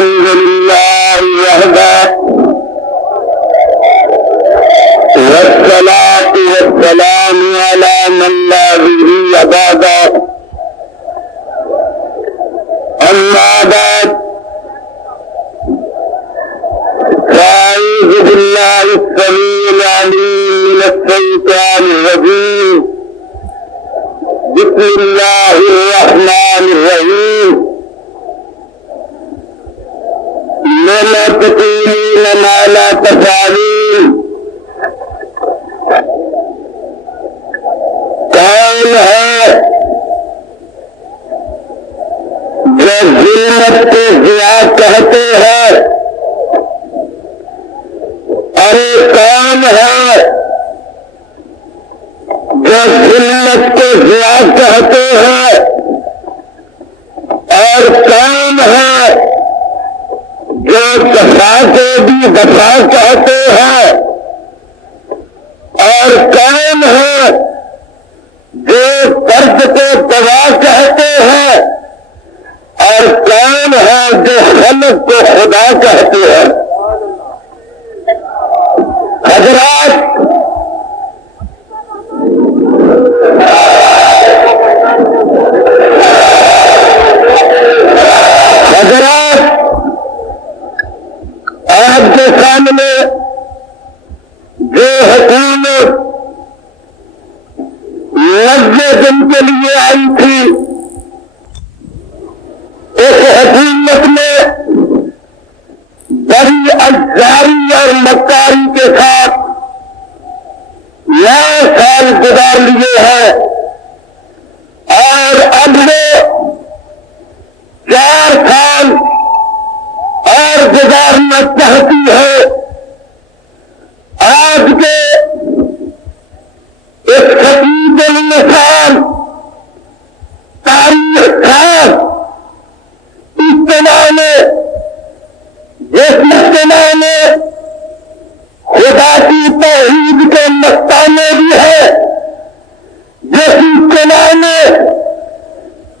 الحمد لله وحده والصلاة والسلام على من لا نبي بعده أما بعد فأعوذ بالله السميع العليم من الشيطان الرجيم بسم الله الرحمن الرحيم لما تقولون ما لا تفعلون کون ہے جو ظلمت کو ضیاء کہتے ہیں اور کون ہے جو ظلمت کو ضیاء کہتے ہیں اور کون ہے جو دفاع کو بھی دفاع کہتے ہیں اور کون ہے جو قرض کو دوا کہتے ہیں اور کون ہے جو خلق کو خدا کہتے ہیں. حضرات آپ کے سامنے جو حکومت 90 دن کے لیے آئی تھی اس حکومت میں بڑی ازاری اور مکاری کے ساتھ 9 سال گزار لیے ہیں اور اب وہ 4 سال اور گزارنا چاہتی ہے. آج کے اس خطیب النسان تاریخ خاص اجتماع میں جس اجتماع میں خدا کی توحید کے مستانے بھی ہے، جس اجتماع میں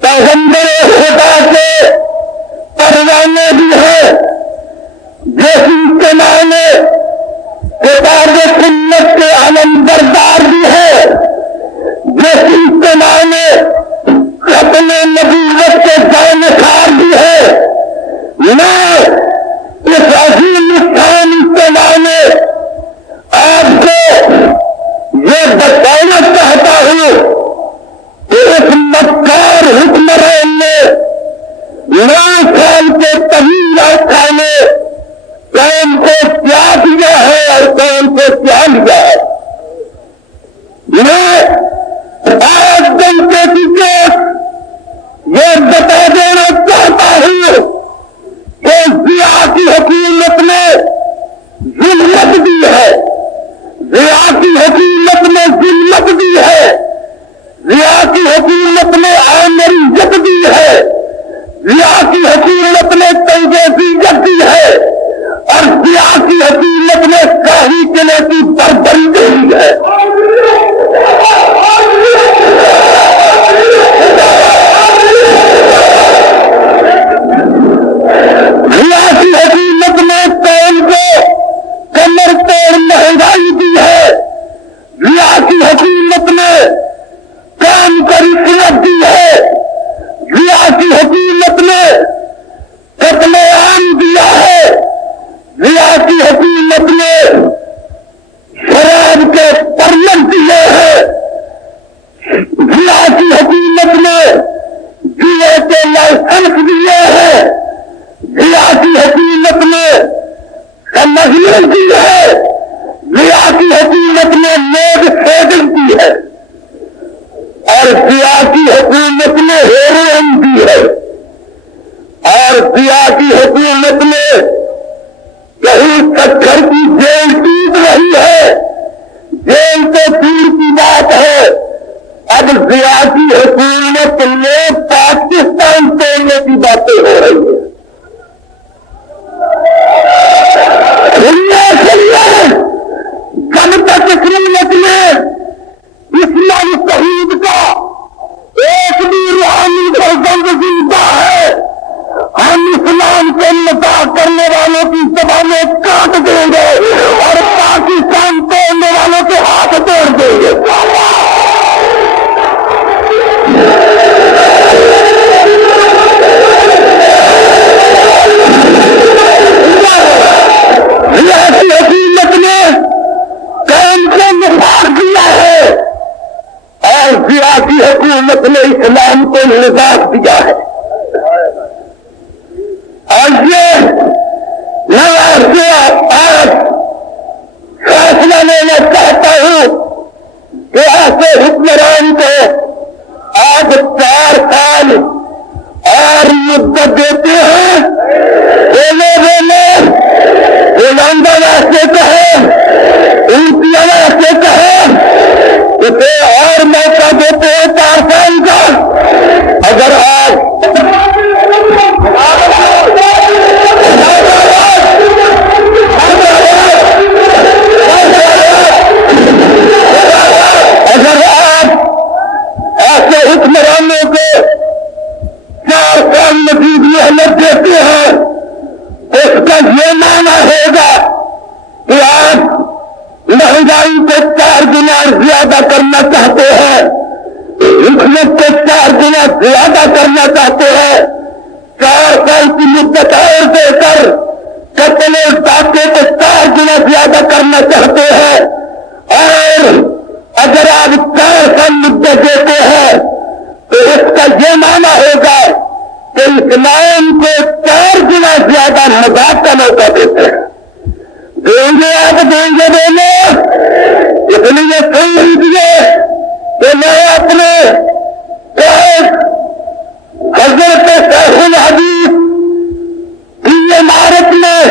پیغمبر خدا کے پروانے بھی ہے، جس اجتماع میں کتاب سنت کے علم بردار بھی ہے، جس اجتماع میں ختم نبوت کے جانشار بھی ہے. میں اس عظیم خان اجتماع میں آپ کو یہ بتانا چاہتا ہوں کہ اس مکار حکمران نے 9 سال کے طویل عرصہ میں قوم کو کیا دیا ہے اور قوم کو کیا لیا ہے. میں آج دن کے پیچھے یہ بتا دینا چاہتا ہوں کہ ضیاء کی حکومت نے ذلت دی ہے، ضیاء کی حکومت نے ذلت دی ہے، ضیاء کی حکومت نے آمریت دی ہے، ضیاء کی حکومت نے تنگیزیت دی ہے اور ضیاء کی حکومت نے شاہی قلعے کی بربری دی ہے. ضیاء کی حکومت نے قوم کو کمر توڑ مہنگائی دی ہے، ضیاء کی حکومت نے کام کا رشوت دی ہے، ضیاء کی حکومت نے قتل عام دیا ہے، ضیاء کی حکومت نے شراب کے پرمٹ دیے ہیں، ضیاء کی حکومت نے جوئے کے لائسنس دیے ہیں، ضیاء کی حکومت نے تنظیم دی ہے، ضیاء کی حکومت نے لوڈ شیڈنگ دی ہے اور ضیاء کی حکومت نے ہیروئن دی ہے اور ضیاء کی حکومت نے کہیں سکھر کی جیل ٹوٹ رہی ہے، جیل تو دور کی بات ہے، اب ضیاء کی حکومت نے پاکستان توڑنے کی باتیں ہو رہی ہیں. جب تک حکومت میں اسلام شہید کا ایک بھی روحانی فرزند زندہ ہے، ہم اسلام کو مٹا بولنے والوں کی زبانیں کاٹ دیں گے اور پاکستان توڑنے والوں کے ہاتھ توڑ دیں گے. ریاستی حکومت نے قوم کو نفاق دیا ہے اور سیاسی حکومت نے اسلام کو لباس دیا ہے. اور یہ آج فیصلہ لینا چاہتا ہوں کہ ایسے حکمران کو آج 4 سال اور مدت دیتے ہیں. لندن ایسے کہے, انڈیا ایسے کہے, اسے اور موقع دیتے ہیں 4 سال کا. اگر آپ ایسے حکمرانوں کو 4 سال مزید مہلت دیتے ہیں, اس کا یہ معنی ہوگا کہ آپ مہنگائی کو 4 گنا زیادہ کرنا چاہتے ہیں, رشوت کو 4 گنا زیادہ کرنا چاہتے ہیں, 4 سال کی مدت اور دے کر قتل ڈاکے کو 4 گنا زیادہ کرنا چاہتے ہیں. اور اگر آپ 4 سال مدت دیتے ہیں تو اس کا یہ معنی ہوگا کہ اسلام کو 4 گنا زیادہ مذاق کا موقع دیتے ہیں. دیں گے آپ, دیں گے بولے, اس لیے سن لیجیے کہ میں اپنے حضرت شیخ الحدیث کی عمارت میں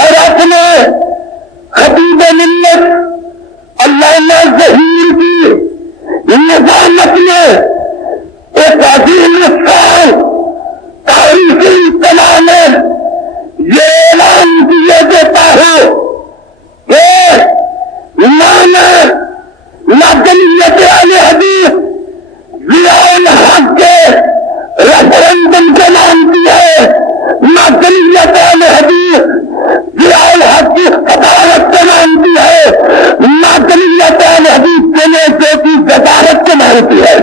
اور اپنے خطیب ملت علامہ ظہیر کی نظامت میں ایک عظیم سال تاریخی اطلاع میں یہ اعلان کیے دیتا ہوں کہ ناجلیت اہل حدیث ضیاء الحق کے ریفرنڈم کے نام کی ہے, ناجلیت اہل حدیث ضیاء الحق کی صدارت کے نام کی ہے, ناجلیت اہل حدیث کے نیچے کی صدارت کے نام کی ہے.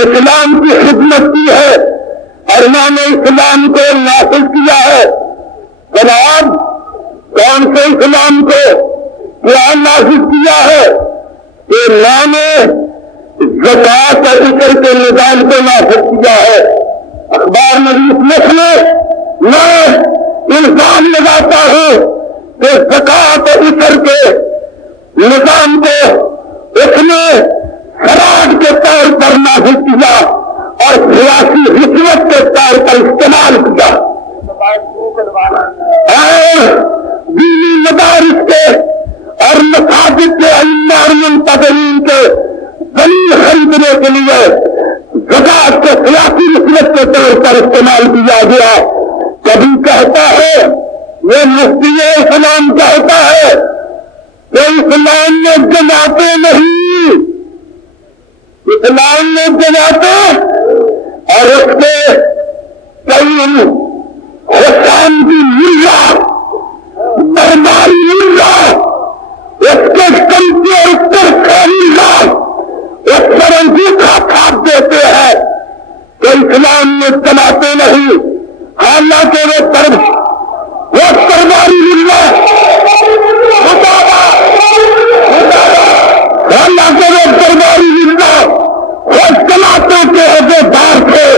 اسلام کی خدمت کی ہے اور میں نے اسلام کو نافذ کیا ہے. جناب کون سے اسلام کو کیا نافذ کیا ہے کہ میں نے زکات اور عشر کے نظام کو نافذ کیا ہے. اخبار میں میں الزام لگاتا ہوں کہ زکات اور عشر کے نظام کو اس نے فراڈ کے طور پر نافذ کیا اور سیاسی رشوت کے طور پر استعمال کیا اور دینی مدارس کے اور مساجد کے ائمہ اور منتظرین کے زمین خریدنے کے لیے زکات کو سیاسی رشوت کے طور پر استعمال کیا گیا. کبھی کہتا ہے یہ مفتی اسلام کہتا ہے کہ اسلام نے جمع جماتے نہیں، اسلام میں جماتے اور اس کے کئی حسین کی ملا، درباری ملا، اس کے کمپی اور اتر کا ملا اس پر انگوٹھا چھاپ دیتے ہیں کہ اسلام میں جماتے نہیں، حالانکہ وہ درباری ملا حالانکہ وہ درباری ملا وہ جماعتوں کے عہدے دار تھے،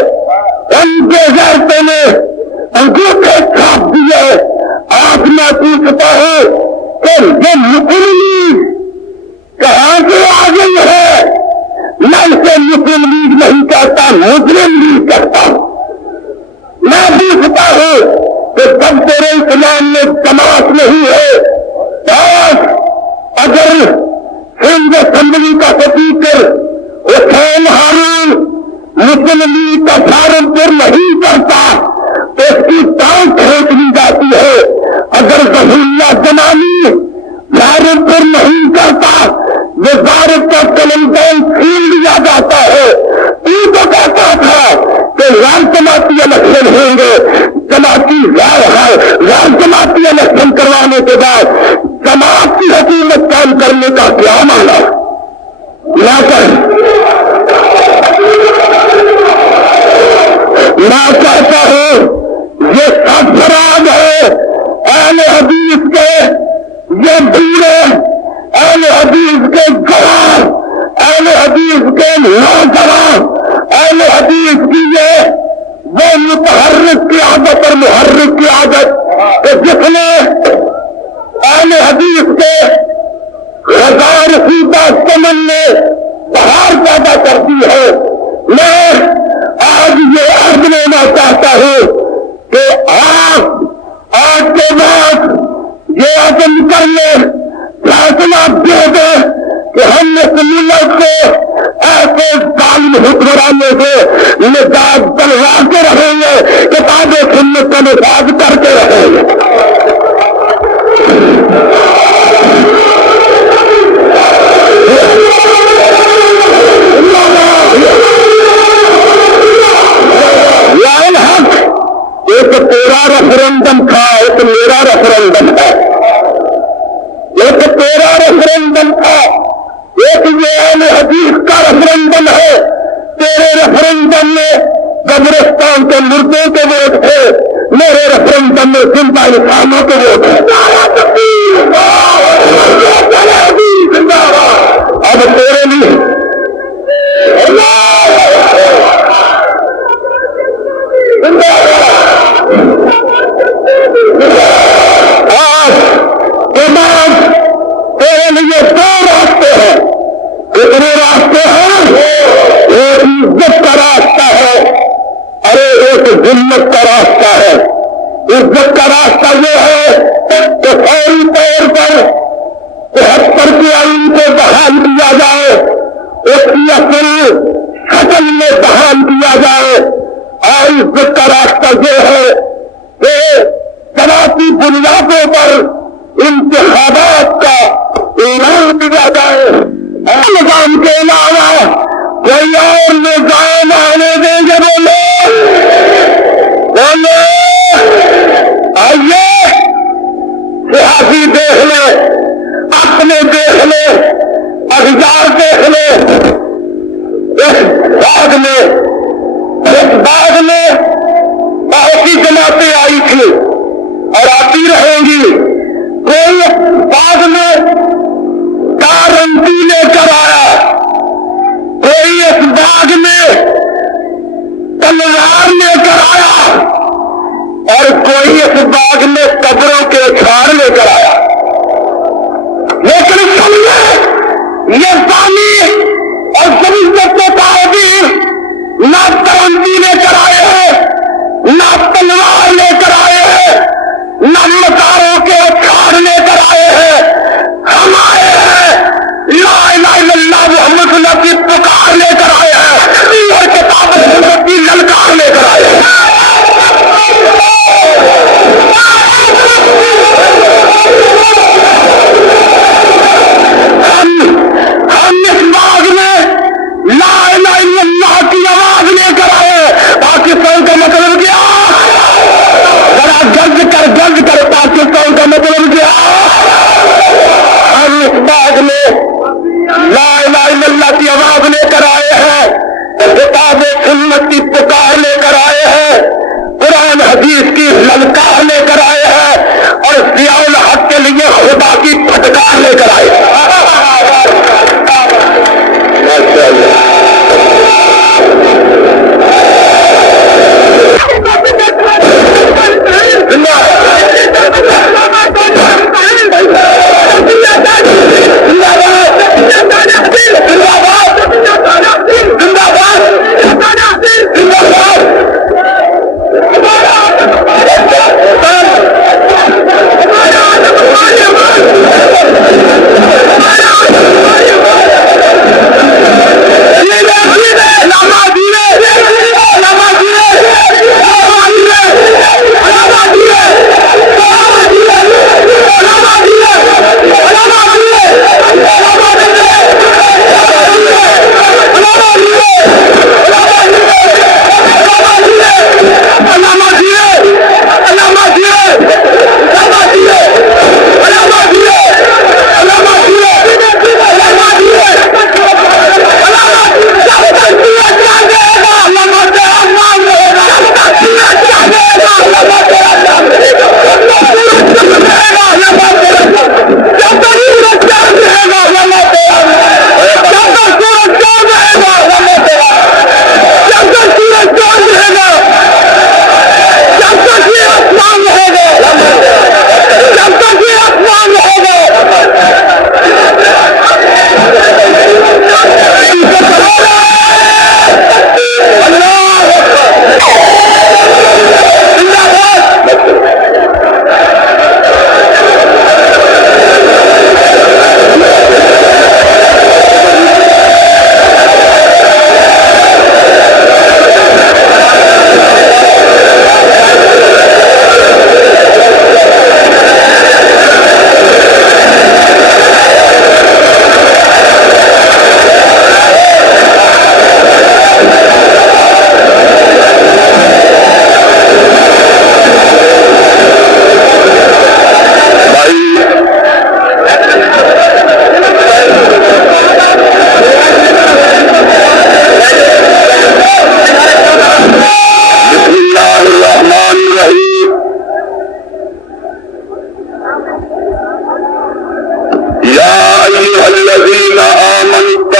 ان کے غیرتوں نے انگوٹھے چھاپ دیے۔ آج میں پوچھتا ہوں کہ یہ مسلم لیگ کہاں سے آ گئی ہے؟ میں اسے مسلم لیگ نہیں کہتا، مسلم لیگ کہتا ہوں۔ میں پوچھتا ہوں کہ جب تیرے اسلام میں جماعت نہیں ہے، اگر ہند اسمبلی کا سپیکر حسین ہارون مسلم لیگ کا فارم پر نہیں کرتا تو اس کی ٹانگ کھینچ لی جاتی ہے، اگر ظہور جمالی فارم پر نہیں کرتا وزارت کا کلمدین چھین لیا جاتا ہے۔ تو کہتا تھا کہ غیر جماعتی الیکشن ہوں گے، غیر جماعتی الیکشن کروانے کے بعد جماعت کی حکومت کام کرنے کا کیا مانا؟ میں کہتا ہوں یہ سرفراز ہے اہل حدیث کے، یہ بوڑھے اہل حدیث کے گوار، اہل حدیث کے نوجوان، اہل حدیث کی یہ وہ متحرک کی عادت اور محرک کی عادت کہ جس نے اہل حدیث کے ہزار فیصد چمن میں بہار پیدا کر دی ہے۔ میں آج یہ عرض لینا چاہتا ہوں کہ آج کے بعد یہ عزم کر لیں، فیصلہ دے دیں کہ ہم اس ملت کو ایسے ظالم حکمرانوں سے نجات دلواتے رہیں گے، کتاب سنت کا نفاذ کرتے رہیں گے۔ ایک تیرا ریفرنڈم تھا، ایک میرا ریفرنڈم ہے، ایک تیرا ریفرنڈم تھا، ایک یہ اہل حدیث کا ریفرنڈم ہے۔ تیرے ریفرنڈم میں قبرستان کے مردوں کے ووٹ تھے، میرے ریفرنڈم میں زندہ انسانوں کے ووٹ ہیں۔ اب تیرے لیے تیرے لیے دو راستے ہیں، کتنے راستے ہیں؟ ایک عزت کا راستہ ہے، ارے ایک ذلت کا راستہ ہے۔ عزت کا راستہ یہ ہے کہ فوری طور پر 73 کے آئین کو بحال کیا جائے، اس کی اصل شکل میں بحال کیا جائے۔ اور عزت کا راستہ یہ ہے کہ جماعتی بنیادوں پر انتخابات کا اعلان کیا جائے، نظام کے علاوہ کوئی اور نظام آنے دیں گے؟ بولو آئیے، سیاسی دیکھ لے، اپنے دیکھ لے، اخبار دیکھ لے، اس بعد میں ایسی جماعتیں آئی تھی اور آتی رہیں گی۔ کوئی بعد میں گارنٹی لے کر آیا، کوئی اس باغ میں تلوار لے کر آیا، اور کوئی اس باغ میں قبروں کے اچھاڑ لے کر آیا۔ لیکن سمجھے یہ ثانی اور شریعت کے تعبیر نہ گارنٹی لے کر آئے ہیں، نہ تلوار لے کر آئے ہیں، نہ مکاروں کے اچھاڑ لے کر آئے ہیں۔ ہم آئے ہیں لا الہ الا اللہ محمد صلی اللہ کی پکار لے کر آئے ہیں، اور کتاب سنت کی للکار لے کر آئے ہیں۔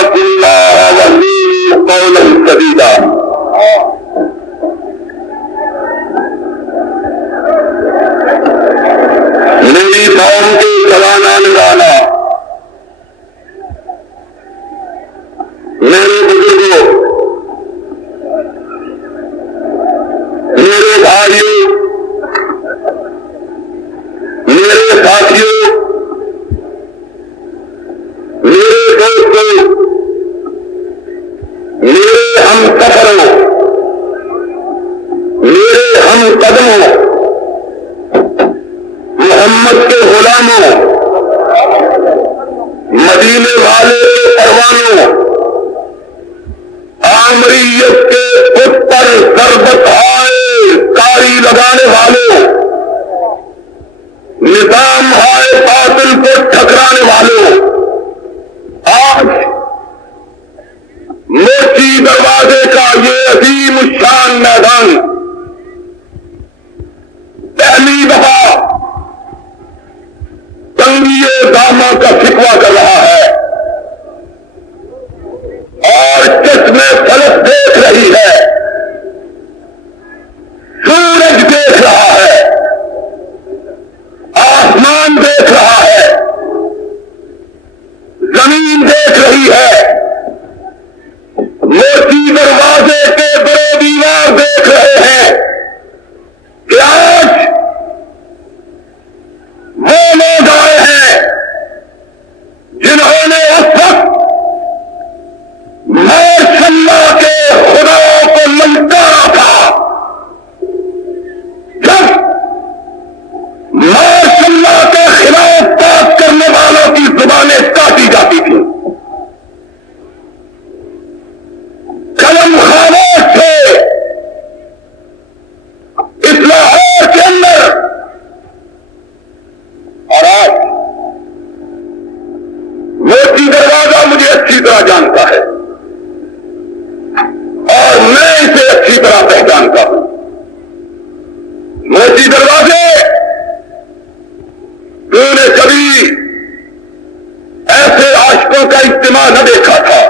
واتقوا الله وقولوا قولا سديدا. میری قوم کے چلانے والا میرے بزرگوں، میرے بھائیوں، میرے ساتھیوں، میرے دوستوں، میرے ہم سفروں، میرے ہم قدموں، محمد کے غلاموں، مدینے والے کے پروانوں، آمریت کے خود پر ضربت آئے کاری لگانے والوں، نظام آئے باطل کو ٹھکرانے والوں، آج موچی دروازے کا یہ عظیم الشان میدان پہلی دفعہ تنگی داموں کا شکوہ کر رہا ہے اور چشم فلک دیکھ رہی ہے، سورج دیکھ رہا ہے، آسمان دیکھ رہا ہے، زمین دیکھ رہی ہے، موچی دروازے کے دو دیوار دیکھ رہے ہیں کہ آج وہ لوگ آئے ہیں جنہوں نے اس وقت ماشاء اللہ کے خداؤں کو للکارا تھا، جب ماشاء اللہ کے خلاف بات کرنے والوں کی زبانیں کاٹی جاتی تھیں، قلم خاموش تھے، اصلاحات کے اندر، اور آج موچی دروازہ مجھے اچھی طرح جانتا ہے اور میں اسے اچھی طرح پہچانتا ہوں. موچی دروازے، تو نے کبھی ایسے عاشقوں کا اجتماع نہ دیکھا تھا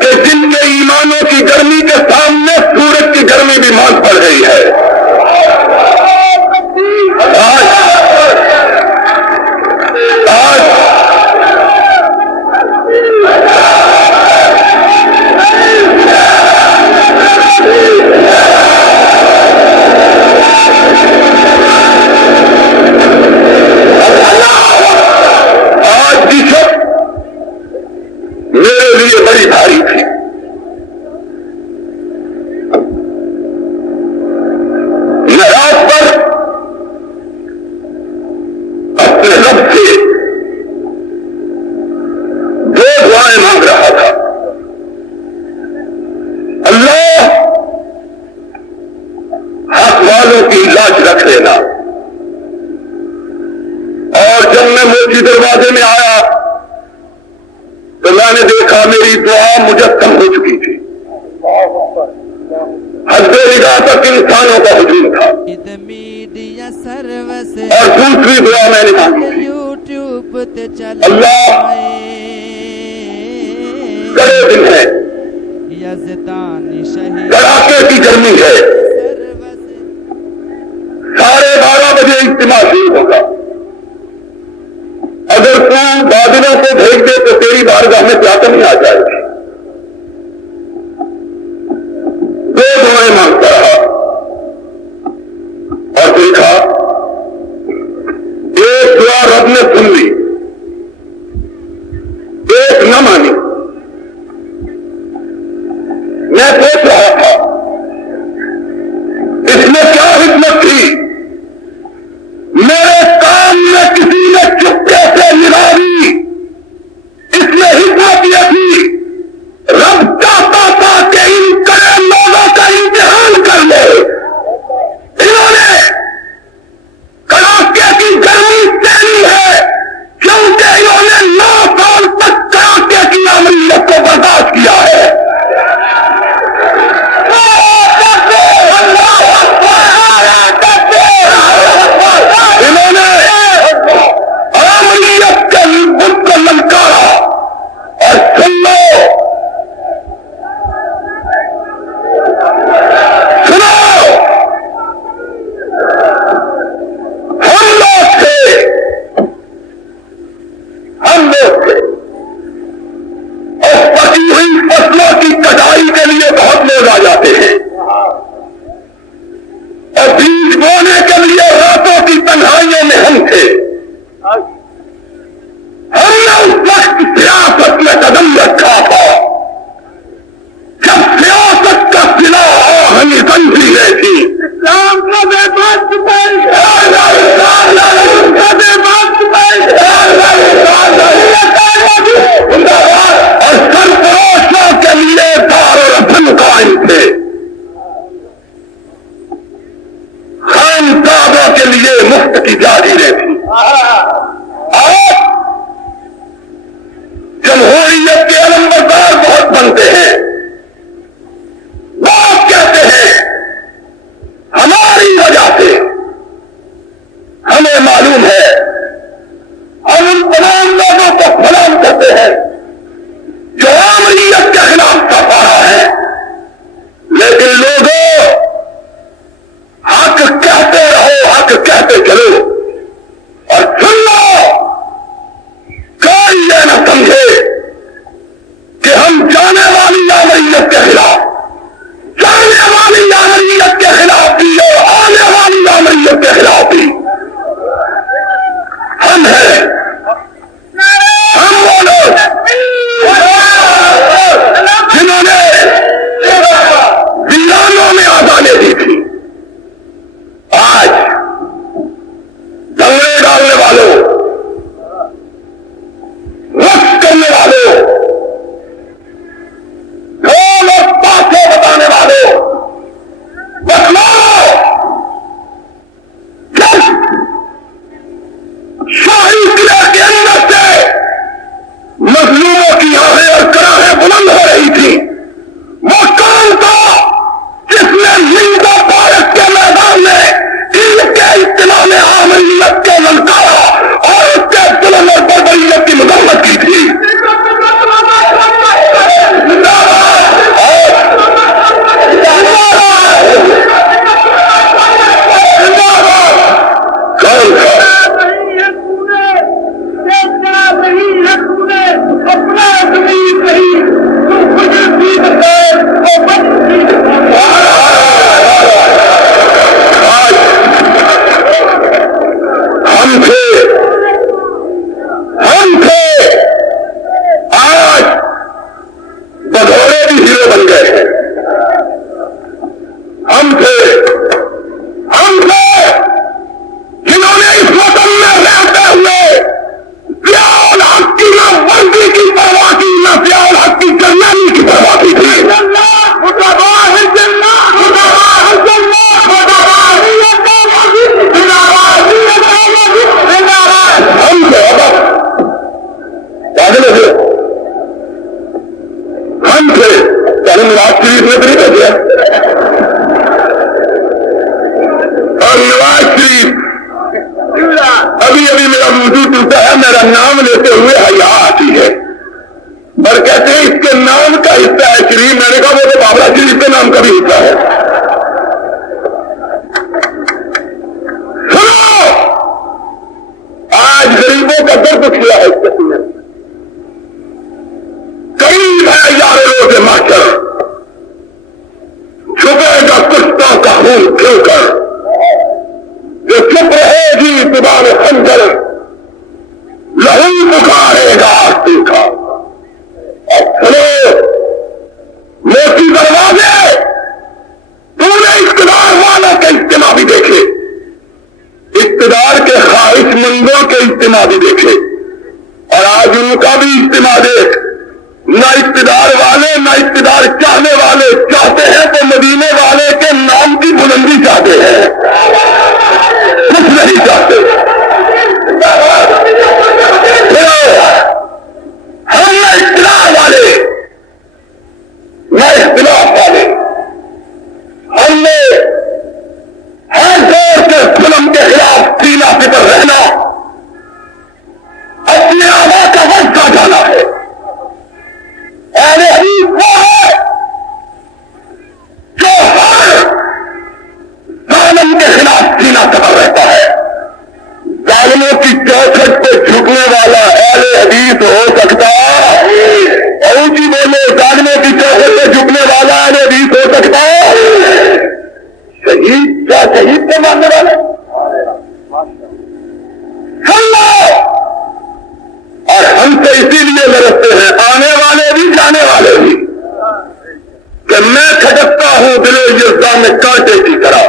کہ جن کے ایمانوں کی گرمی کے سامنے سورج کی گرمی بھی مانگ پڑ رہی ہے. آج کی شب میرے لیے بڑی بھاری تھی. میں رات پر اپنے رب سے دو دعائیں مانگ رہا تھا. اللہ، حق والوں کی لاج رکھ لینا. اور جب میں موچی دروازے میں آیا تو میں نے دیکھا میری دعا مجسم ہو چکی تھی. حد نگاہ تک انسانوں کا ہجوم تھا. اور دوسری دعا میں نے مانگی تھی، اللہ، کڑے دن ہے، کڑاکے کی گرمی ہے، 12:30 بجے اجتماع شروع ہوگا. اگر تو بادلوں کو بھیج دے تو تیری بارگاہ میں کیا کمی آ جائے گی. دو دعائیں مانگتا رہا اور دیکھا ایک دعا رب نے سن لی، ایک نہ مانی. میں سوچ رہا تھا اس میں کیا حکمت تھی. میرے کام میں کسی نے چپکے سے ملا دی. اس میں حکمت یہ تھی، رب چاہتا تھا کہ ان کڑے لوگوں کا امتحان کر لے. انہوں نے کڑاکے کی گرمی سہی ہے بنتے ہیں، وہ کہتے ہیں ہماری وجہ سے ہمیں معلوم ہے، ہم ان تمام لوگوں کو سلام کرتے ہیں جو عامریت کے خلاف سفارا ہے، لیکن لوگوں حق کہتے رہو، حق کہتے چلو، اور سن لو، کوئی یہ نہ سمجھے کہ ہم جانے والی عامریت کے خلاف، جانے والی عامریت کے خلاف بھی اور آنے والی عامریت کے خلاف بھی ہم ہیں، ہم وہ لوگ جنہوں نے ویرانوں میں آزادی دی تھی۔ آج دنگے ڈالنے والوں، رقص کرنے والوں، ڈھول اور باتیں بتانے والوں، بتلاؤ جب شاہی قلعے کے اندر سے مظلوموں کی آہیں اور کراہیں بلند ہو رہی تھی، وہ کون تھا جس نے زندہ پارک کے میدان میں عید کے اجتماع میں عامریت کو للکارا اور اس کے ظلم اور بربریت کی مذمت کی تھی؟ کون تھا؟ ہم تھے، آج بگوڑے بھی ہیرو بن گئے ہیں۔ ہم تھے جنہوں نے اس وطن میں رہتے ہوئے ضیاء الحق کی نہ ورزی کی پرواہ کی، نہ ضیاء الحق کی جرنیلی کی پرواہ کی تھی۔ ہم تھے، پاگل ہو، ہم تھے، چلو نواز شریف نے تو نہیں بھیجا، اور نواز شریف ابھی ابھی میرا وضو ٹوٹا ہے، میرا نام لیتے ہوئے حیا آتی ہے، پر کہتے ہیں اس کے نام کا حصہ ہے شریف۔ میں نے کہا وہ تو بابرا شریف کے نام کا بھی حصہ ہے۔ سنو، آج غریبوں کا درد کیا ہے اس کے سینے میں، قریب ہے یار روز محشر، چھپے گا کشتوں کا خون کھل کر، جو چپ رہے گی زبان خنجر، لہو پکارے گا آستی کا۔ اور سنو، موتی دروازے پورے اقتدار والوں کے اجتماع بھی دیکھے، اقتدار کے خواہش مندوں کے اجتماع بھی دیکھے، اور آج ان کا بھی اجتماع دیکھ، نہ اقتدار والے نہ اقتدار چاہنے والے چاہتے ہیں تو مدینے والے کے نام کی بلندی چاہتے ہیں، کچھ نہیں چاہتے۔ ہم نہ اقتدار والے نہ اختلاف والے، ہم نے ہر دور کے ظلم کے خلاف سینہ فکر رہنا، اپنے آبا کا وقت جانا ہے۔ اہل حدیث وہ ہے جو ہر ظالم کے خلاف سینہ فکر رہتا ہے۔ ظالموں کی چوکھٹ پہ جھکنے والا اہل حدیث ہو سکتا، اونچی بولو، ظالموں کی چوکھٹ پہ جھکنے والا اہل حدیث ہو سکتا، شہید کیا شہید کے ماننے والے؟ سن لو، اور ہم سے اسی لیے لڑتے ہیں، آنے والے بھی جانے والے بھی، کہ میں کھٹکتا ہوں دل یزداں میں کانٹے کی طرح،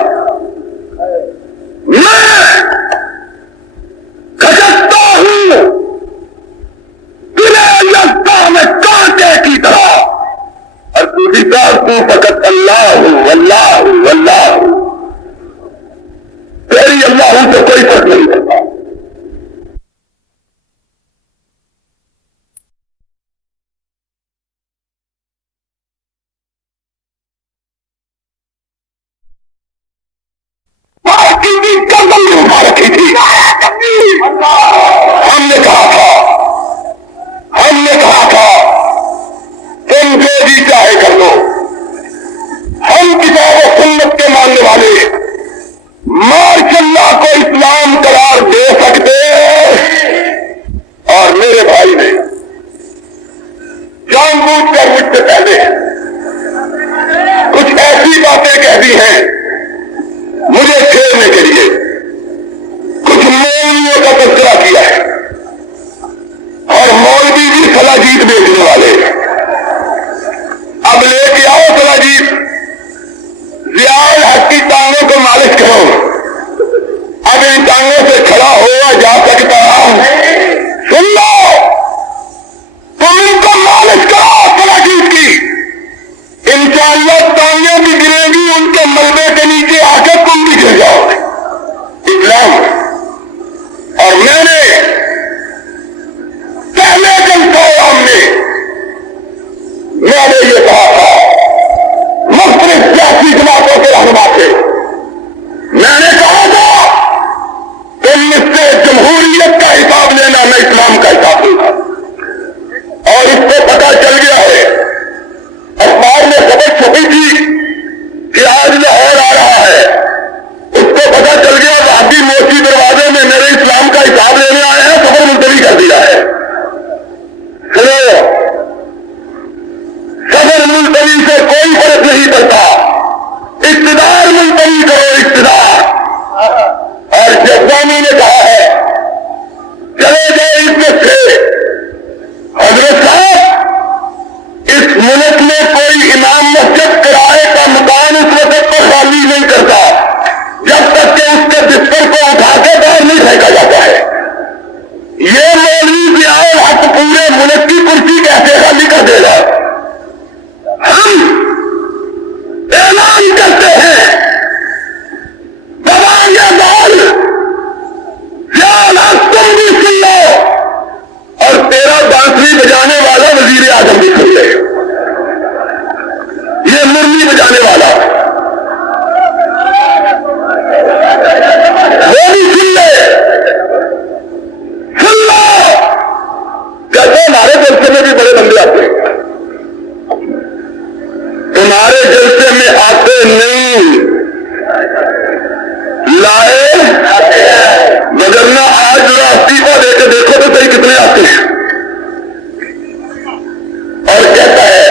میں کھٹکتا ہوں دل یزداں میں کانٹے کی طرح، اور دوسری طرف تو فقط اللہ اللہ اللہ، تیری اللہ سے کوئی فرق نہیں پڑتا۔ سے پہلے کچھ ایسی باتیں کہہ دی ہیں مجھے چھیڑنے کے لیے، کچھ مولویوں کا تذکرہ کیا ہے، اور مولوی بھی فلاجیت بیچنے والے۔ اب لے کے آؤ فلاجیت، ضیاء الحق کی ٹانگوں کو مالش کرو، اب ان ٹانگوں سے کھڑا ہوا جا سکتا؟ سن لو، تم ان کو مالش کرو فلاجیت کی، انشاءاللہ ٹانگیں بھی گریں گی، ان کے ملبے کے نیچے آ کے تم بھی گر جاؤ گے۔ اسلام اور میں نے پہلے دن پروگرام میں یہ کہا تھا، مختلف سیاسی جماعتوں کے رہنما تھے، میں نے کہا تھا تم اس سے جمہوریت کا حساب لینا، میں اسلام کا حساب لوں گا، اور اس کو پتہ چل گیا ہے، اخبار میں خبر چھپی تھی کہ آج لاہور آ رہا ہے، اس کو پتہ چل گیا وہابی موچی دروازے میں میرے اسلام کا حساب لینے آئے ہیں، خبر ملتوی کر دیا ہے۔ صدر ملتوی سے کوئی فرق نہیں پڑتا، اقتدار ملتوی کرو، اقتدار۔ اور جگوانی نے کہا ہے چلے گئے عزت سے، حضرت صاحب اس ملک میں کوئی امام مسجد کرائے کا مکان اس وقت پر خالی نہیں کرتا جب تک کہ اس کے بستر کو اٹھا کے باہر نہیں پھینکا جاتا ہے۔ یہ مولوی ضیاء الحق پورے ملک کی کرسی کیسے خالی کر دے گا؟ ہم اعلان کرتے ہیں دبائیے بال، ضیاء الحق تم بھی سن لو، اور تیرا بانسری بجانے والا وزیر اعظم بھی سن لے، یہ مرمی بجانے والا وہ بھی سن لے، سن لو۔ کہتے ہمارے جلسے میں بھی بڑے بندے آتے ہیں، تمہارے جلسے میں آتے نہیں، لائے مگرنا آج ذرا استعفیٰ دے کے دیکھو تو صحیح کتنے آتے ہیں۔ اور کہتا ہے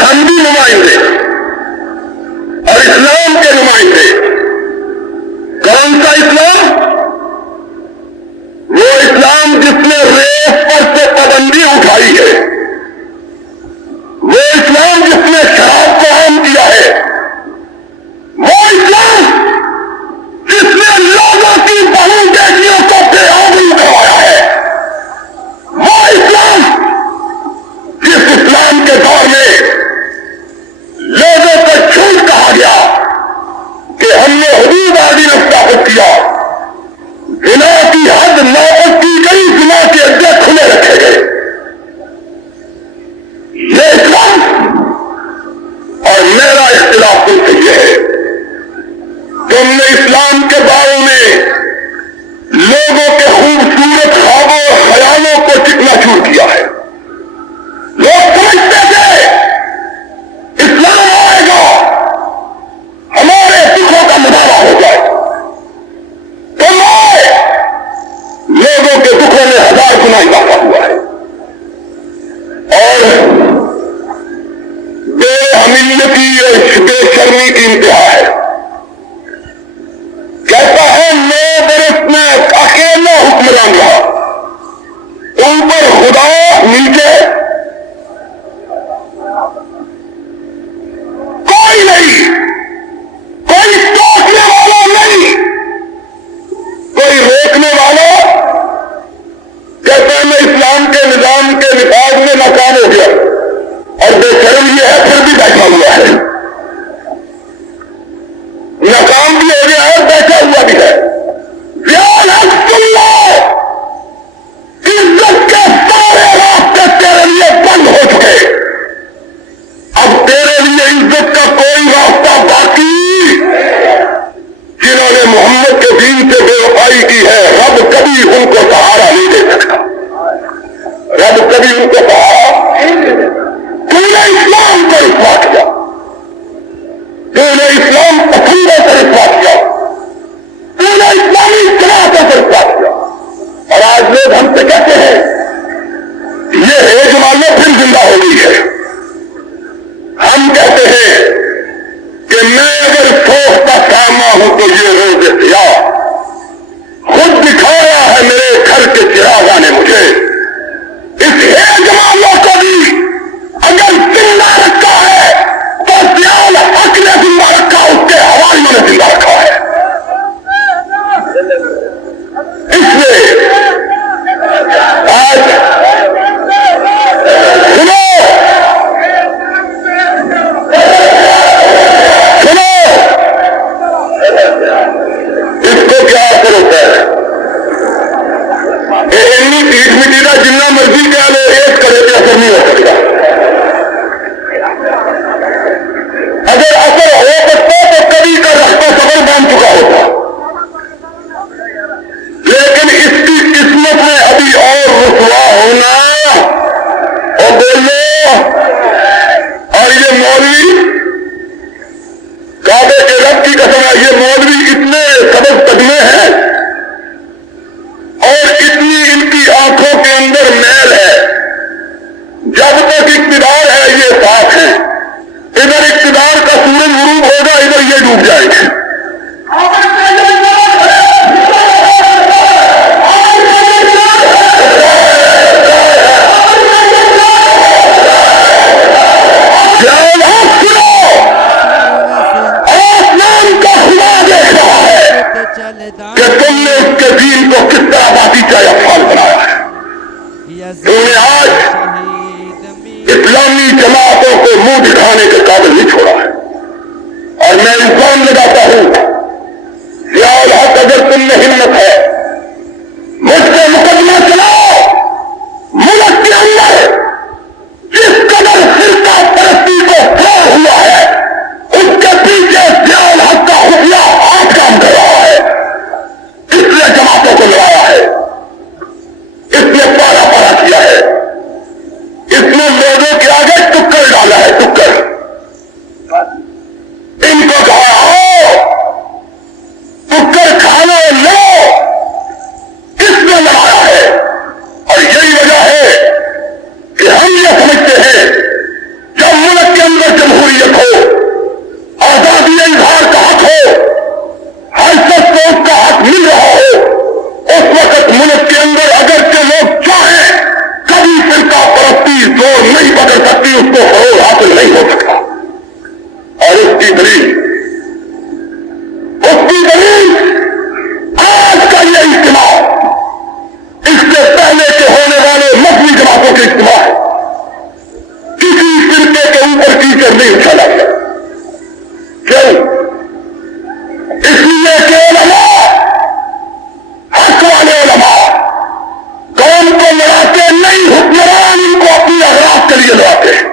ہم بھی نمائندے اور اسلام کے نمائندے، کون سا اسلام؟ وہ اسلام جس نے ریپ پر سے پابندی اٹھائی ہے، وہ اسلام جس نے شراب کو عام کیا ہے، وہ اسلام جس نے لوگوں کی بہو بیٹیوں کو بے آبرو کروایا ہے، وہ اسلام جس اسلام کے دور میں لوگوں کو جھوٹ کہا گیا کہ ہم نے حدود عادی نافذ کیا، زنا کی حد نافذ کی گئی، زنا کے اڈے کھلے رکھے گئے، یہ اسلام۔ اور میرا اختلاف تم سے یہ ہے، تم نے اسلام کے بارے میں لوگوں کے خوبصورت خوابوں اور خیالوں کو چکنا چور کیا ہے۔ لوگ سمجھتے تھے اسلام آئے گا ہمارے دکھوں کا مداوع ہو جائے، تم آئے، لوگوں کے دکھوں میں 1000 گنا اضافہ ہوا ہے، اور بے حمیتی اور بے شرمی کی انتہا ہے۔ کہتا ہے 9 برس میں اکیلا حکمران رہا، اوپر خدا نیچے کوئی نہیں، کوئی ٹوکنے والا نہیں، کوئی روکنے والا۔ کہتا ہے میں اسلام کے نظام کے نفاذ میں ناکام ہو گیا، اور بے شرم یہ ہے پھر بھی بیٹھا ہوا ہے، ناکام بھی ہو گیا ہے اور بیٹھا ہوا بھی ہے۔ ضیاء الحق سن لو، عزت کے سارے راستے تیرے لیے بند ہو چکے، اب تیرے لیے عزت کا کوئی راستہ باقی۔ جنہوں نے محمد کے دین سے بے وفائی کی ہے، رب کبھی ان کو سہارا نہیں دے سکتا، رب کبھی ان کو سہارا نہیں دے سکتا۔ تو نے اسلام کو رسوا کیا، تو نے اسلام پسندوں سے رسوا کیا، تو نے اسلامی جماعتوں سے رسوا کیا، اور آج لوگ ہم سے کہتے ہیں یہ ہے جمالیہ پھر زندہ ہو گئی ہے. ہم کہتے ہیں کہ میں اگر سوچتا سامنا ہوں تو یہ روز سیاہ خود دکھایا ہے میرے گھر کے چراغاں نے مجھے. اس ہے جمالیہ کو بھی اگر زندہ رکھا ہے تو ضیاء الحق نے زندہ رکھا, اس کے حواریوں نے زندہ رکھا ہے. اس لیے آج سنو اس کو کیا اثر ہوتا ہے؟ پیٹ مٹیلا جتنا مرضی کیا لو ایک کرے تو اثر نہیں ہو سکتا. اگر اثر ہو سکتا تو کبھی کا رستہ سفر بن چکا ہوتا, لیکن اس کی قسمت میں ابھی اور رسوا ہونا اور بولو. اور یہ مولوی کعبے کے رب کی قسم ہے, یہ مولوی اتنے سبز قدمے ہیں اور اتنی ان کی آنکھوں کے اندر میل ہے. جب تک اقتدار ہے یہ صاف ہے, ادھر اقتدار کا سورج غروب ہوگا ادھر یہ ڈوب جائے گی. کہ تم نے اس کے دین کو کس طرح باقی کا افعال بنایا ہے. تم نے آج اسلامی جماعتوں کو منہ دکھانے کے قابل نہیں چھوڑا ہے. اور میں الزام لگاتا ہوں ضیاء الحق اگر تم میں ہمت ہے مجھ سے مقدمہ چلاؤ. ملک کے اندر جس قدر فرقہ پرستی کو پھیلا ہوا ہے اس کے پیچھے ضیاء الحق کا خفیہ ہاتھ کام کر رہا ہے. اس نے جماعتوں کو لڑایا ہے, اس نے پارا پارا کیا ہے, اس نے لوگوں کے آگے ٹکر ڈالا ہے. ٹکر ان کو کہا آؤ ٹکر کھانا لو, اس نے لڑایا ہے. اور یہی وجہ ہے کہ ہم یہ سمجھتے ہیں جب ملک کے اندر جمہوریت ہو, آزادی اظہار کا حق ہو, ہر شخص کو اس کا حق مل رہا ہو, اس وقت ملک کے اندر اگر کے لوگ چاہیں کبھی فرقہ پرستی زور نہیں پکڑ سکتی, اس کو فروغ حاصل نہیں ہو سکتا. اور اس کی دلیل آج کا یہ اجتماع اس سے پہلے کے ہونے والے مذہبی جماعتوں کے اجتماع ہے. کسی فرقے کے اوپر کیچڑ نہیں اچھالا گیا. کیوں؟ اس لیے کہ علماء, حق والے علماء قوم کو لڑاتے نہیں, حکمران ان کو اپنی اغراض کے لیے لڑاتے ہیں.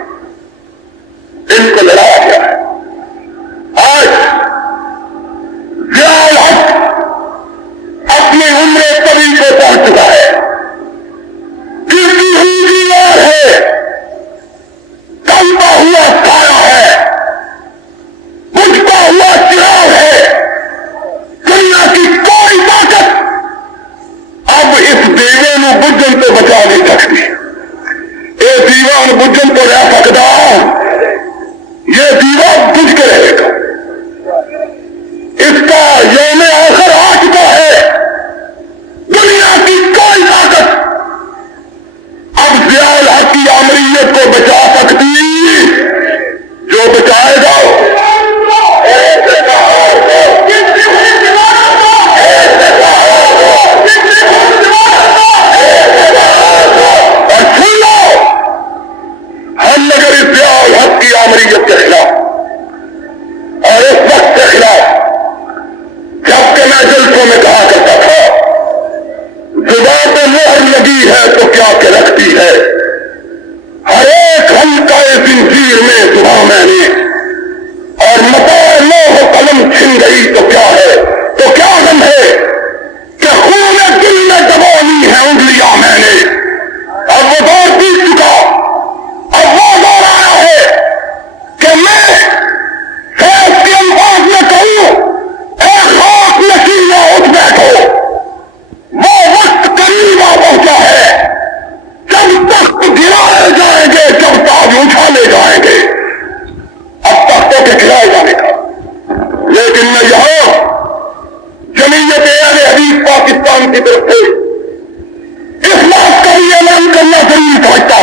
ان کو لڑایا گیا ہے. آج ضیاء الحق اپنی عمر طویل کو پہنچ چکا ہے. گرتی ہوئی دیوار ہے, کمتا ہوا سایہ ہے, بجھتا ہوا چراغ ہے. دنیا کی کوئی طاقت اب اس دیوے نو بجن تو بچا نہیں سکتی. یہ دیوان بجن تو رہ سکتا, یہ دیوا بجھ کے رہے گا. اس کا یوم آخر آ چکا ہے. دنیا کی کوئی طاقت اب ضیاء الحق کی آمریت کو بچا سکتی, جو بچائے گا کے خلاف اور اس وقت کے خلاف جبکہ میں جلسوں میں کہا کرتا تھا زبان پہ مہر لگی ہے تو کیا کہ رکھتی ہے, ہر ایک ہلکا زنجیر میں زبان میں نے, اور متا لوح و قلم چھن گئی تو کیا ہے, تو کیا غم ہے کہ خون دل میں دبونی ہے انگلیاں میں نے. اب وہ دور بیت چکا, اب وہ دور آیا ہے کہ میں خیز کے الفاظ میں کہوں اے خاک نشینہ اٹھ بیٹھو. وہ وقت قریب آ پہنچا ہے جب تخت گرا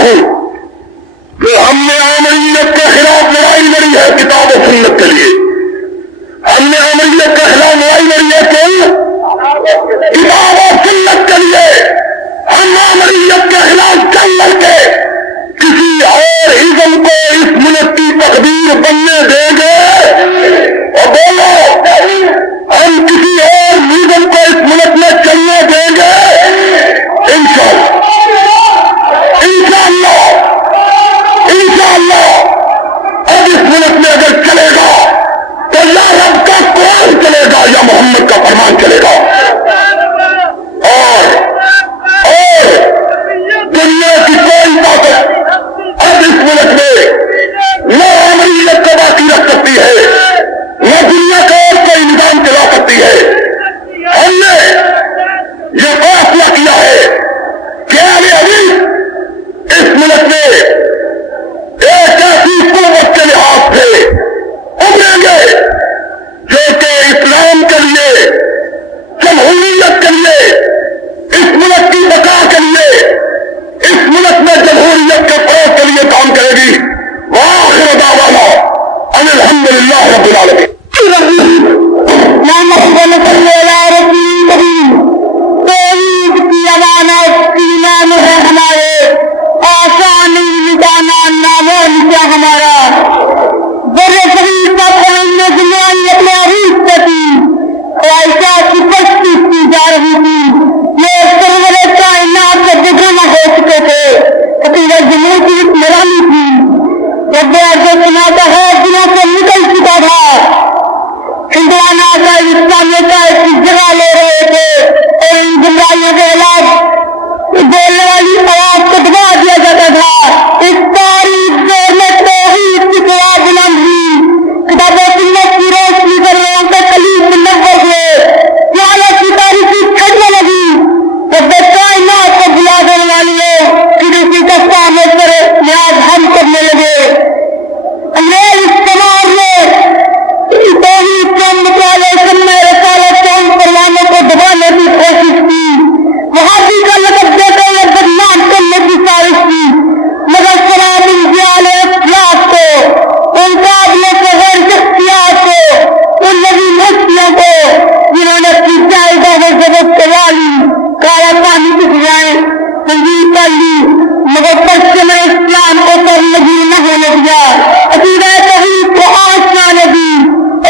ہوں کہ ہم نے آمریت کے خلاف لڑائی لڑی ہے کتاب و سنت کے لیے. ہم نے آمریت کے خلاف لڑائی لڑی ہے کہ کتاب و سنت کے لیے. ہم آمریت کے خلاف جنگ لڑ کے کسی اور ازم کو اس ملک کی تقدیر بننے دیں گے؟ اور بولو ہم کسی اور ازم کو اس ملک میں چلنے دیں گے؟ انشاءاللہ انشاءاللہ انشاءاللہ. اب اس ملک میں اگر چلے گا تو یا رب کا قرآن چلے گا یا محمد کا فرمان چلے گا. اور دنیا کی کوئی طاقت اب اس ملک میں نہ عملیت کو باقی رکھ سکتی ہے نہ دنیا کا اور کوئی نظام چلا سکتی ہے. ہم نے یہ فیصلہ کیا ہے کہ آنے ابھی اس ملک میں ایک ایسی قوت کے لحاظ سے ابھریں گے جو کہ اسلام کے لیے جمہوریت کے لیے اس ملک کی بقا کے لیے اس ملک میں جمہوریت کے فروغ کے لیے کام کرے گی. وآخر دعوانا ان الحمدللہ رب العالمین. محمد صلی اللہ علیہ وسلم توحید کی امانت کی نام ہے ہمارے آسان مٹانا نام ہے ہمارا. بر صغیر کا پہننے زمانی اپنے عروج سے تھی خواہشات کی پستی کی جا رہی تھی. یہ سرور کائنات سے بگڑنا ہو چکے تھے حقیقت جمہور کی حکمرانی تھی. رب عزت سناتا ہے دنوں سے نکل چکا تھا. ہندوانہ کا اسلامیہ کا اس کی جگہ لے رہے تھے اور ان گمراہیوں کے خلاف بولنے والی آواز کو دبا دیا جاتا تھا. اس تاریخ دور میں توحید کی خلاف بلند ہوئی. کتاب و سنت کی روشنی سے لوگوں کے قلیب منور ہوئے. لعنت کی تاریخی چھڑنے لگی. رب کائنات کو بلا دینے والی ہو پھر اسی کا سامنے کرے نیاز ہم کرنے لگے. انگریز استعمار نے توحید کے مطالعے سننے رسالت کے ان پروانوں کو دبانے کی کوشش کی. وہابی کا لقب دیتے ہوئے بدنام کرنے کی سازش کی. مگر سلام انجیال اخلاق کو ان قابلوں سے غیر شخصیات کو ان نبی مفتیوں کو جنہوں نے اپنی جائیداد و ضبط کے والی کالا پانی دکھ جائیں تنظیم کر لی مگر پشچم اسلام کو سرنگی نہ ہونے دیا. عقیدہ توحید کو آسمان دی.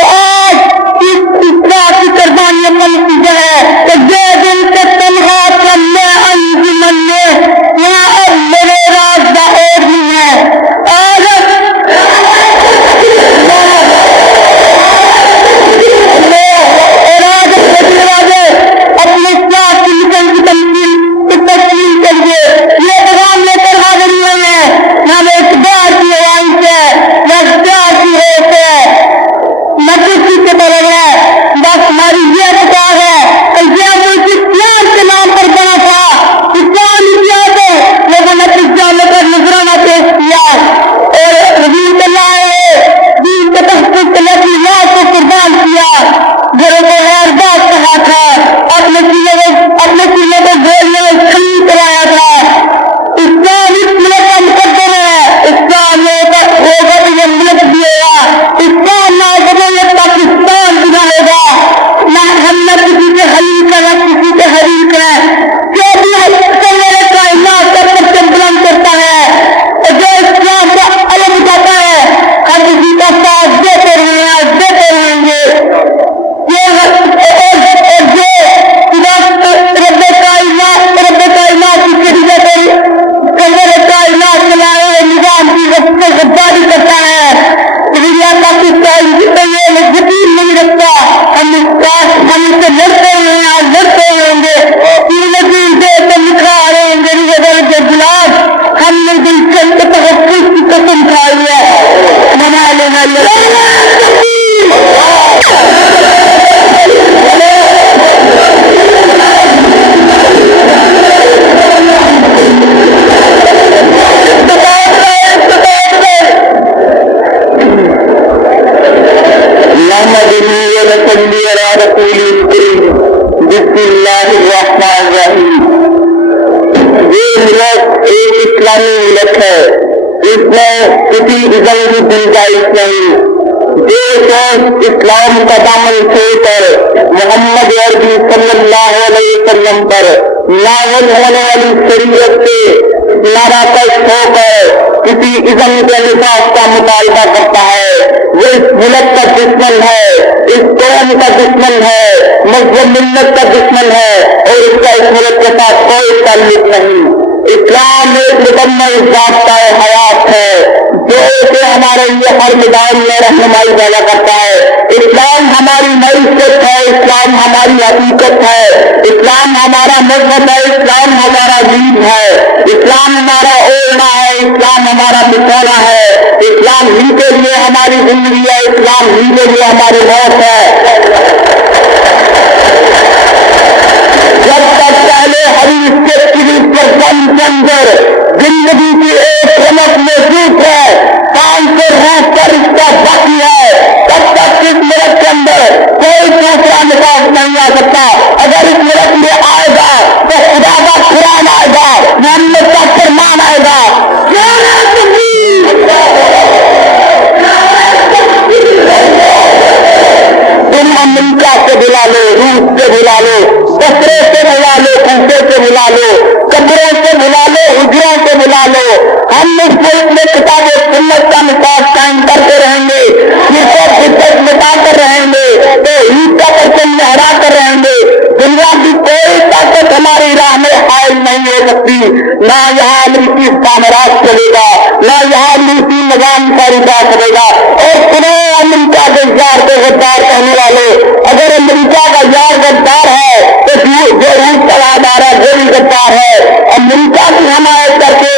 آج اس اصلاح کی قربانیوں کا نتیجہ ہے کہ جو دن سے تنہا کرنے انجمن میں یہاں اب میرے راستہ اور نہیں ہے. آج اپنے اصلاح کی مشن کی تشکیل کے لیے یہ پیغام لے کر حاضر ہوئے ہیں. نہ اقتدار کی آواز ہے نہ اختیار کی ہوش ہے نہ کسی کے طرف ہے. بس ہماری یہ پکار ہے کہ یہ ملک اسلام کے نام پر بنا تھا. اسلام کیا تو لوگوں نے پچھا لے کر نذرانہ پیش کیا اور رضی اللہ دین کے تحفظ کے لیے اپنی لاش کو قربان کیا. گھروں کو ہر بات کہا تھا اپنے سینے کو گھیرنے میں شریک کرایا تھا. اسلام اس ملک کا مقدر ہے. اسلام ہوگا تو یہ ملک بھی ہوگا. اسلام نہ ہوگا تو یہ پاکستان بھی نہ ہوگا. نہ ہم نہ کسی کے حلیف ہے نہ کسی کے حریف ہے. جو بھی میرے کائنات کا پرچم بلند کرتا ہے اور جو اسلام کا علم اٹھاتا ہے ہم اسی کا ساتھ دیتے رہیں گے. غداری کرتا ہے پاکستان یقین نہیں رکھتا. ہم اس سے لڑتے رہیں گے. لکھا رہیں گے کے خلاف ہم نے دل چند تحفظ کی قسم کھائی ہے. منا لینا بسم اللہ الرحمن الرحیم. یہ ملک ایک اسلامی ملک ہے، اس میں کسی ازم کی گنجائش نہیں۔ جو شخص اسلام کا دامن چھوڑ کر محمد عربی صلی اللہ علیہ وسلم پر نازل ہونے والی شریعت سے کنارہ کش ہو کر کسی ازم کے نصاب کا مطالبہ کرتا ہے، وہ اس ملک کا دشمن ہے، اس قوم کا دشمن ہے، مذہب ملت کا دشمن ہے، اور اس کا اس ملک کے ساتھ کوئی تعلق نہیں۔ اسلام ایک مکمل ضابطہ حیات ہے جو کہ ہمارے لیے ہر میدان میں رہنمائی پیدا کرتا ہے۔ اسلام ہماری معیشت ہے، اسلام ہماری حقیقت ہے، اسلام ہمارا مذہب ہے، اسلام ہمارا دین ہے، اسلام ہمارا اوڑھنا ہے، اسلام ہمارا بچھونا ہے، اسلام ہی کے لیے ہماری زندگی ہے، اسلام ہی کے لیے ہماری موت ہے۔ جب تک پہلے حدیث کے کلید پر اندر زندگی کی ایک رمق موجود ہے، کان سے روح کا رشتہ باقی ہے، تب تک اس ملک کے اندر کوئی دوسرا نکاح نہیں آ سکتا۔ اگر اس ملک میں آئے گا تو خدا کا قرآن آئے گا، محمد کا فرمان آئے گا۔ تم امریکہ سے بلا لو، روس سے بلا لو، بسرے سے بلا لو، کوفے سے بلا لو، قبروں سے بلا لو، حجروں سے بلا لو، ہم اس ملک میں کتاب و سنت کا نصاب قائم کرتے رہیں گے، بدعت مٹا کر رہیں گے، توحید کا پرچم لہرا کر رہیں گے۔ دنیا کی کوئی طاقت ہماری راہ میں حائل نہیں ہو سکتی، نہ یہاں امریکی سامراج چلے گا، نہ یہاں امریکی نظام کا رجا چلے گا۔ اور سنو امریکہ کے یار کو غدار کہنے والے، اگر امریکہ کا یار غدار ہے تو جو روس کا وفادار ہے وہ بھی غدار ہے۔ امریکہ کی حمایت کر کے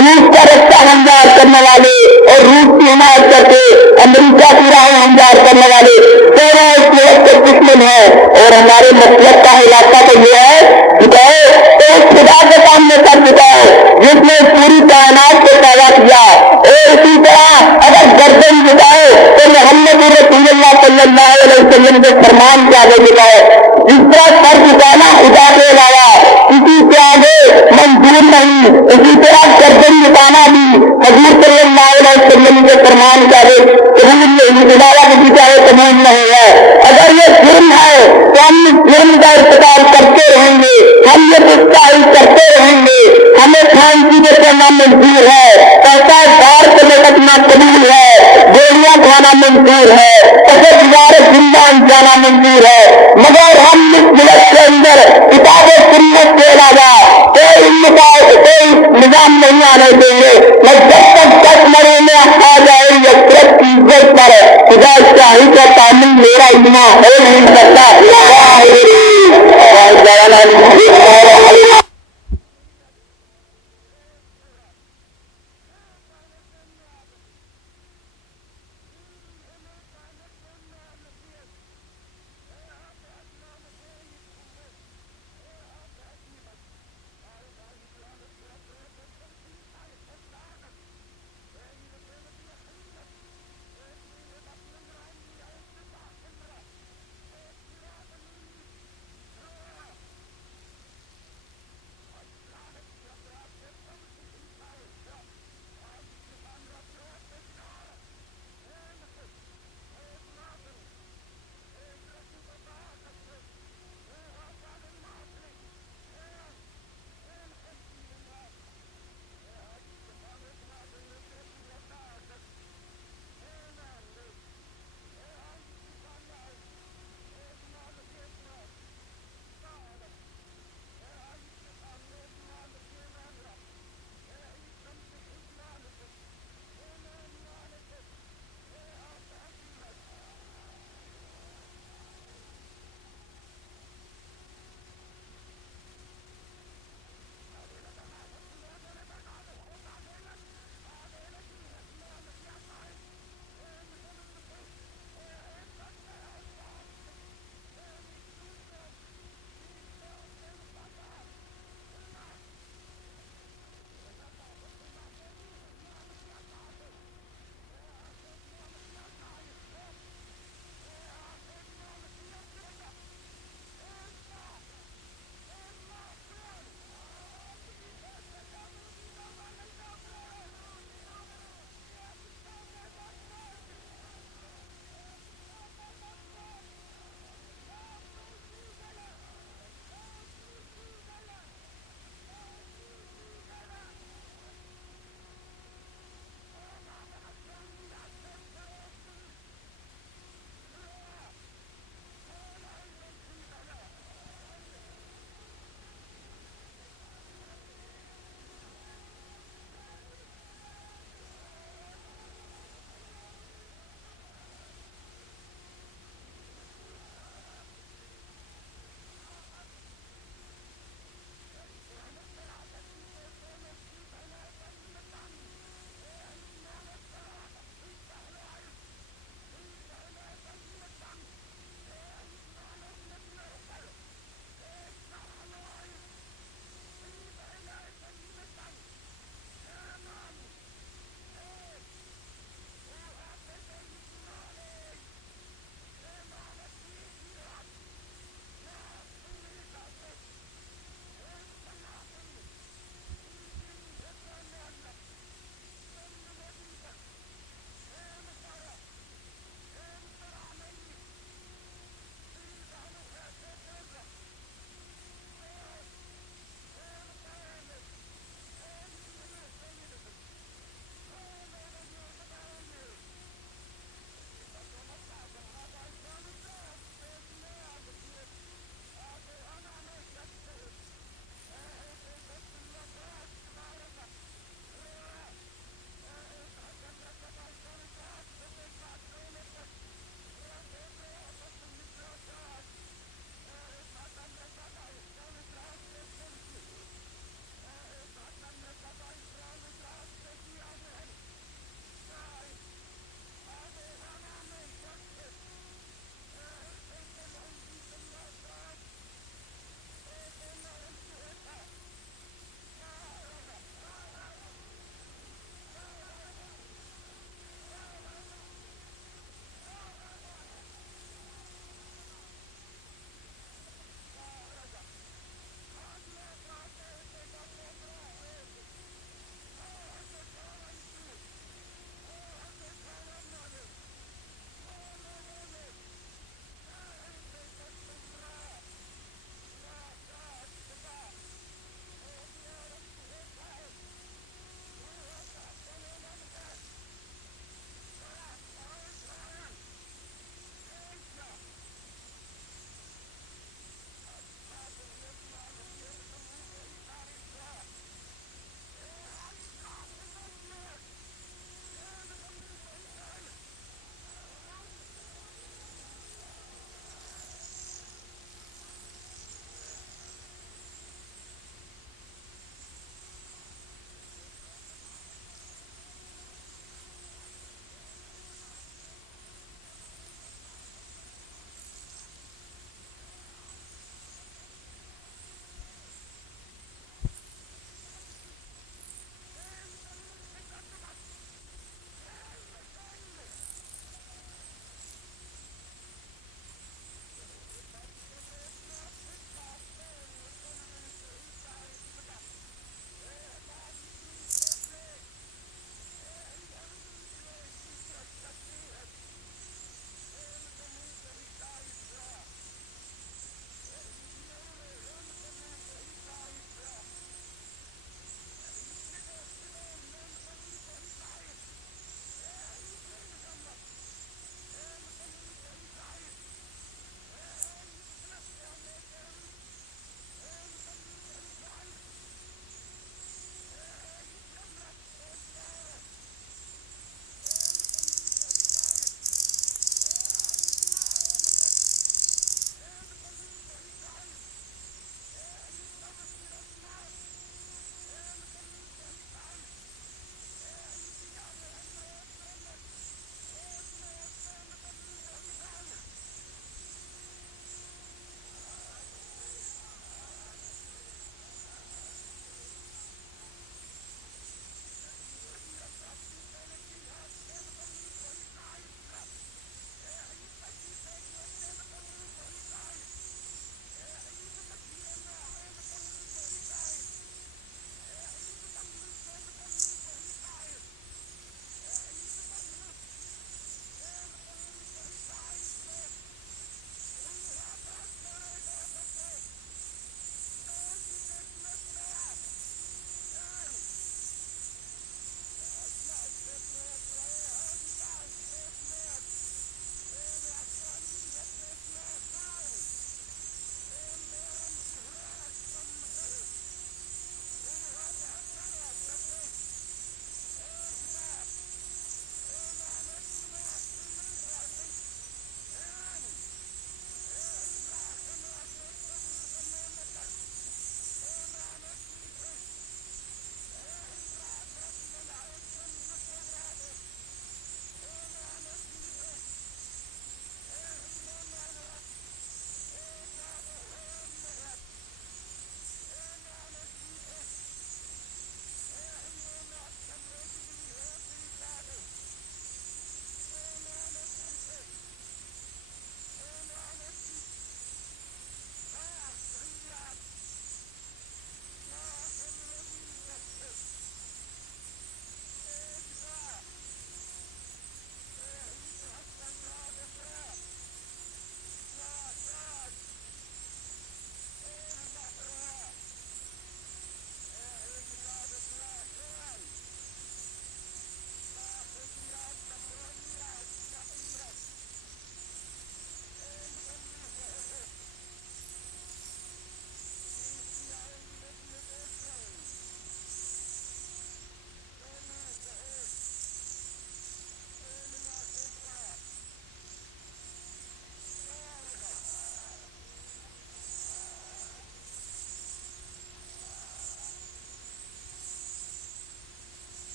روس کا رستہ ہموار کرنے والے اور روس کی حمایت کر کے امریکہ کی راہ ہموار کرنے والے دونوں اس ملک کے دشمن ہیں۔ اور ہمارے مطلب کا علاقہ تو یہ ہے جھکاؤ تو اس خدا کے سامنے سر جھکاؤ جس نے پوری کائنات کو پیدا کیا، اور اسی طرح اگر گردن جھکاؤ تو محمد رسول اللہ صلی اللہ علیہ وسلم کے فرمان کے آگے جھکاؤ۔ جس طرح سر جھکانا خدا کے علاوہ کسی کے آگے منظور نہیں، اسی طرح گردن جھکانا بھی حضور صلی اللہ علیہ وسلم کے فرمان کے آگے قبول نہیں، علاوہ کسی کے آگے قبول نہیں ہے۔ اگر یہ جرم ہے تو ہم اس جرم کا ارتکاب کرتے رہیں گے، ہم یہ گستاخی کرتے رہیں گے، ہمیں پھانسی دینا منظور ہے، پیسہ دار سے لٹکنا قبول ہے، گولیاں کھانا منظور ہے، زندہ جانا منظور ہے، مگر ہم اس ملک کے اندر کتاب و سنت کے علاوہ کوئی نظام نہیں آنے دیں